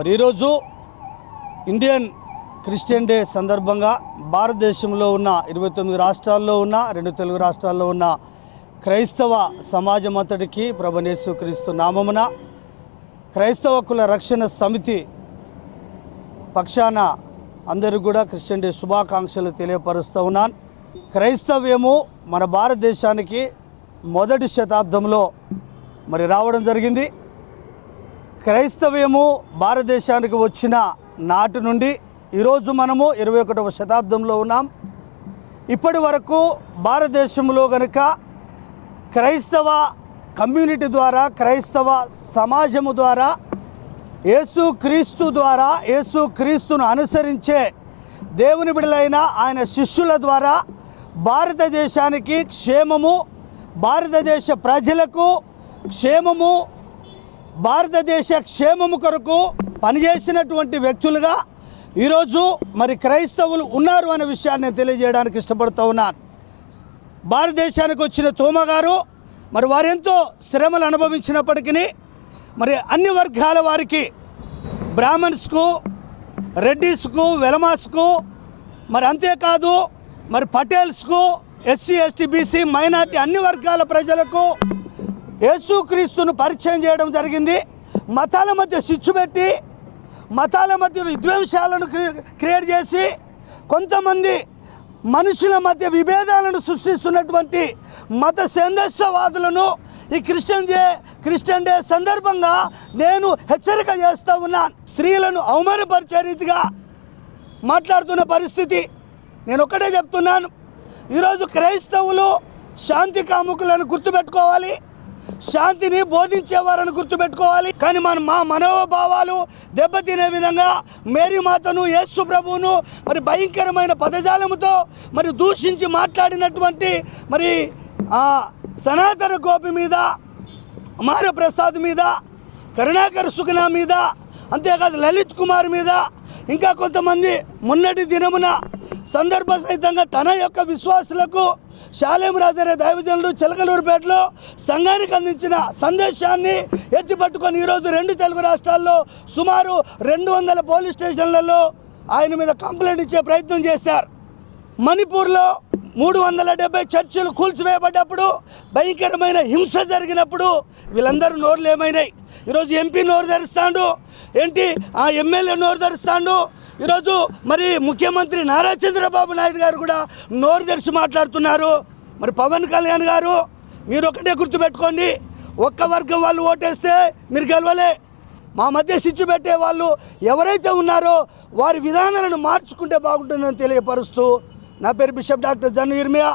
మరి ఈరోజు Indian Christian day సందర్భంగా భారతదేశంలో ఉన్న ఇరవై తొమ్మిది రాష్ట్రాల్లో ఉన్న రెండు తెలుగు రాష్ట్రాల్లో ఉన్న క్రైస్తవ సమాజం అంతటికి ప్రభనేసు క్రీస్తు నామమున క్రైస్తవ కుల రక్షణ సమితి పక్షాన అందరూ కూడా క్రిస్టియన్ డే శుభాకాంక్షలు తెలియపరుస్తూ ఉన్నాను. క్రైస్తవ్యము మన భారతదేశానికి మొదటి శతాబ్దంలో మరి రావడం జరిగింది. క్రైస్తవ్యము భారతదేశానికి వచ్చిన నాటి నుండి ఈరోజు మనము ఇరవై ఒకటవ శతాబ్దంలో ఉన్నాం. ఇప్పటి వరకు భారతదేశంలో కనుక క్రైస్తవ కమ్యూనిటీ ద్వారా క్రైస్తవ సమాజము ద్వారా యేసు క్రీస్తు ద్వారా యేసు క్రీస్తును అనుసరించే దేవుని బిడలైన ఆయన శిష్యుల ద్వారా భారతదేశానికి క్షేమము భారతదేశ ప్రజలకు క్షేమము భారతదేశ క్షేమము కొరకు పనిచేసినటువంటి వ్యక్తులుగా ఈరోజు మరి క్రైస్తవులు ఉన్నారు అనే విషయాన్ని నేను తెలియజేయడానికి ఇష్టపడుతూ ఉన్నాను. భారతదేశానికి వచ్చిన తోమ గారు మరి వారెంతో శ్రమలు అనుభవించినప్పటికీ మరి అన్ని వర్గాల వారికి బ్రాహ్మణ్స్కు రెడ్డిస్కు వెలమాస్కు మరి అంతేకాదు మరి పటేల్స్కు ఎస్సీ ఎస్టీ బీసీ మైనార్టీ అన్ని వర్గాల ప్రజలకు యేసుక్రీస్తును పరిచయం చేయడం జరిగింది. మతాల మధ్య చిచ్చు పెట్టి మతాల మధ్య విద్వేషాలను క్రి- క్రియేట్ చేసి కొంతమంది మనుషుల మధ్య విభేదాలను సృష్టిస్తున్నటువంటి మత సందేశవాదులను ఈ క్రిస్టియన్ డే క్రిస్టియన్ డే సందర్భంగా నేను హెచ్చరిక చేస్తూ ఉన్నాను స్త్రీలను అవమానపరిచే రీతిగా మాట్లాడుతున్న పరిస్థితి నేను ఒక్కటే చెప్తున్నాను. ఈరోజు క్రైస్తవులు శాంతి కాముకులను గుర్తుపెట్టుకోవాలి. శాంతిని బోధించేవారని గుర్తుపెట్టుకోవాలి. కానీ మన మా మనోభావాలు దెబ్బతినే విధంగా మేరీ మాతను యేసు ప్రభువును మరి భయంకరమైన పదజాలముతో మరి దూషించి మాట్లాడినటువంటి మరి ఆ సనాతన గోపి మీద మారప్రసాద్ మీద కరుణాకర్ సుగుణ మీద అంతేకాదు లలిత్ కుమార్ మీద ఇంకా కొంతమంది మొన్నటి దినమున సందర్భ సహితంగా తన యొక్క విశ్వాసులకు శాలేమరాజు అనే దైవజనుడు చిలకలూరుపేటలో సంఘానికి అందించిన సందేశాన్ని ఎత్తిపట్టుకొని ఈరోజు రెండు తెలుగు రాష్ట్రాల్లో సుమారు రెండు వందల పోలీస్ స్టేషన్లలో ఆయన మీద కంప్లైంట్ ఇచ్చే ప్రయత్నం చేశారు. మణిపూర్లో మూడు వందల డెబ్బై చర్చిలు కూల్చివేయబడ్డప్పుడు భయంకరమైన హింస జరిగినప్పుడు వీళ్ళందరూ నోరులు ఏమైనాయి. ఈరోజు ఎంపీ నోరు ధరిస్తాడు ఏంటి ఆ ఎమ్మెల్యే నోరు ధరిస్తాడు ఈరోజు మరి ముఖ్యమంత్రి నారా చంద్రబాబు నాయుడు గారు కూడా నోరు తెరిచి మాట్లాడుతున్నారు. మరి పవన్ కళ్యాణ్ గారు మీరు ఒకటే గుర్తుపెట్టుకోండి ఒక్క వర్గం వాళ్ళు ఓటేస్తే మీరు గెలవలే. మా మధ్య సిచ్చు పెట్టే వాళ్ళు ఎవరైతే ఉన్నారో వారి విధానాలను మార్చుకుంటే బాగుంటుందని తెలియపరుస్తూ నా పేరు బిషప్ డాక్టర్ జను ఇర్మియా.